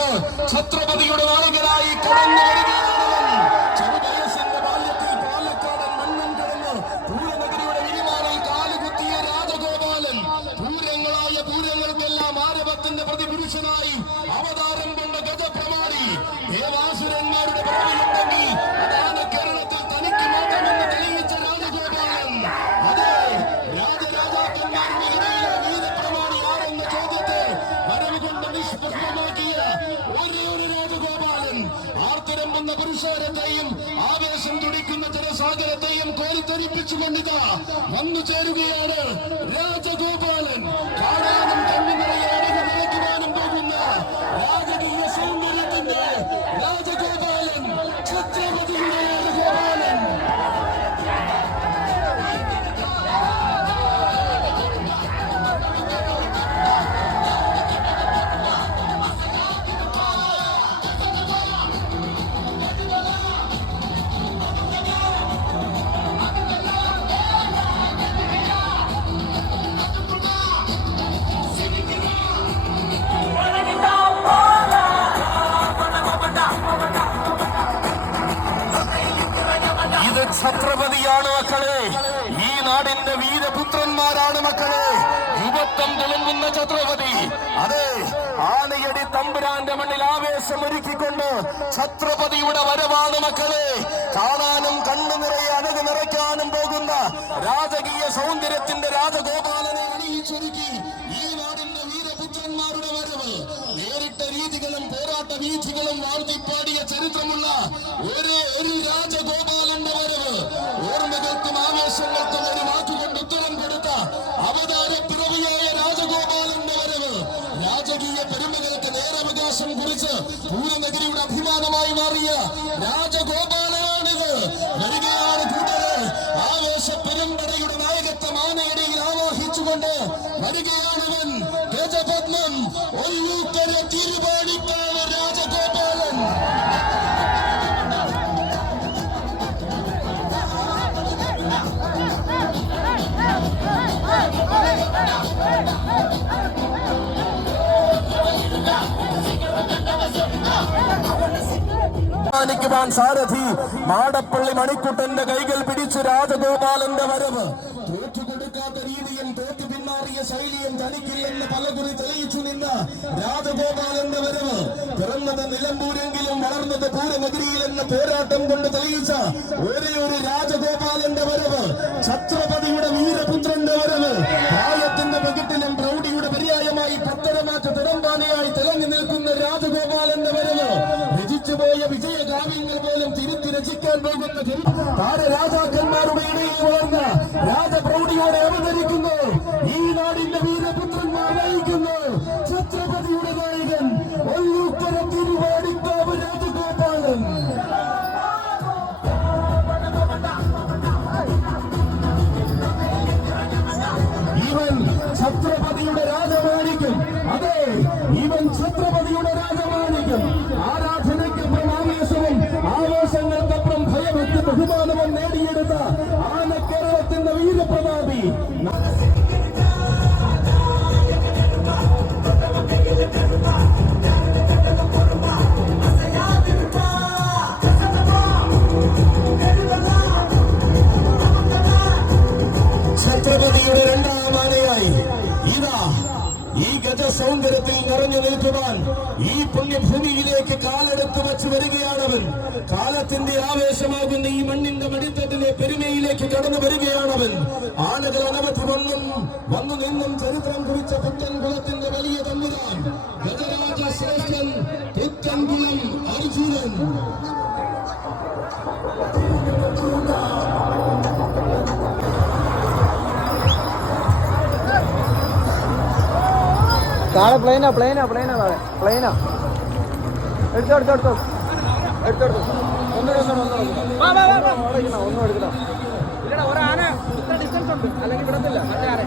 പിടിച്ചുകൊണ്ട് ഛത്രപതിയുടെ നായകനായി കടന്നു കോരിത്തെരിപ്പിച്ചുകൊണ്ടിതാ വന്നു ചേരുകയാണ് രാജഗോപാലൻ. കാണാനും കണ്ണു ഛത്രപതിയാണ് മക്കളെ. ഈ നാടിന്റെ വീരപുത്രന്മാരാണ് മക്കളെ. യുവത്വം തുളുമ്പുന്ന ഛത്രപതി. അതെ ആനയടി തമ്പുരാന്റെ മണ്ണിൽ ആവേശം ഒരുക്കിക്കൊണ്ട് ഛത്രപതിയുടെ വരവാണ് മക്കളെ. കാണാനും കണ്ണു നിറയെ അനക് നിറയ്ക്കാനും പോകുന്ന രാജകീയ സൗന്ദര്യത്തിന്റെ രാജഗോപാലനെ അണിയിച്ചൊരുക്കി ഈ നാടിന്റെ വീരപുത്രന്മാരുടെ വരവ്. നേരിട്ട രീതികളും പോരാട്ട വീഥികളും വാഴ്ത്തിപ്പാടിയ ചരിത്രമുള്ള ഒരു ഒരു രാജഗോപാലന്റെ മാറിയ രാജഗോപാലനാണിത്. വരികയാണ് കൂട്ടരെ. ആവേശ പെരുമ്പടയുടെ നായകത്വം ആനയടിയിൽ ആവാഹിച്ചുകൊണ്ട് വരികയാണവൻ മാനിക്കുവാൻ സാരഥി. മാടപ്പള്ളി മണിക്കുട്ടന്റെ കൈകൾ പിടിച്ച് രാജഗോപാലന്റെ വരവ്. തോറ്റുകൊടുക്കാത്ത തോറ്റു പിന്മാറിയ ശൈലിയും തനിക്കില്ലെന്ന് പലകുറി തെളിയിച്ചു നിന്ന് രാജഗോപാലന്റെ വരവ്. പിറന്നത് നിലമ്പൂരെങ്കിലും വളർന്നത് പൂരനഗരിയിൽ എന്ന പോരാട്ടം കൊണ്ട് തെളിയിച്ച ഒരേ ഒരു രാജഗോപാലന്റെ വരവ്. ഛത്രപതിയുടെ പോലും തിരുത്തി രചിക്കാൻ പോകുന്ന ജന- താരരാജാക്കന്മാരുടെ ഇടയിൽ വളർന്ന രാജപ്രൗഢിയോടെ അവതരിക്കുന്നു. ഈ ഗജ സൗന്ദര്യത്തിൽ നിറഞ്ഞു നിൽക്കുവാൻ ഈ പുണ്യഭൂമിയിലേക്ക് കാലെടുത്ത് വച്ച് വരികയാണവൻ. കാലത്തിന്റെ ആവേശമാകുന്ന ഈ മണ്ണിന്റെ മടിത്തട്ടിലെ പെരുമയിലേക്ക് കടന്നു വരികയാണവൻ. ആളുകൾ അനവധി വന്നും വന്നു നിന്നും ചരിത്രം കുറിച്ച പുത്തൻ കുളത്തിന്റെ വലിയ തമ്പുരാൻ. ഗജരാജ അർജുനൻ. താഴെ പ്ലെയിനാ പ്ലെയിനാ പ്ലെയിനാ താഴെ. പ്ലെയിനാ എടുത്തോ എടുത്തോ എടുത്തോ. എടുത്തോ എടുത്തോ. ഒന്നും ഒന്നും ഒന്നും ഒന്നും എടുക്കണം ഇല്ലടാ ഒരാന ഇത്ര ഡിസ്റ്റൻസ് ഉണ്ട്. അല്ലെങ്കിൽ വിടത്തില്ല. മറ്റേ ആന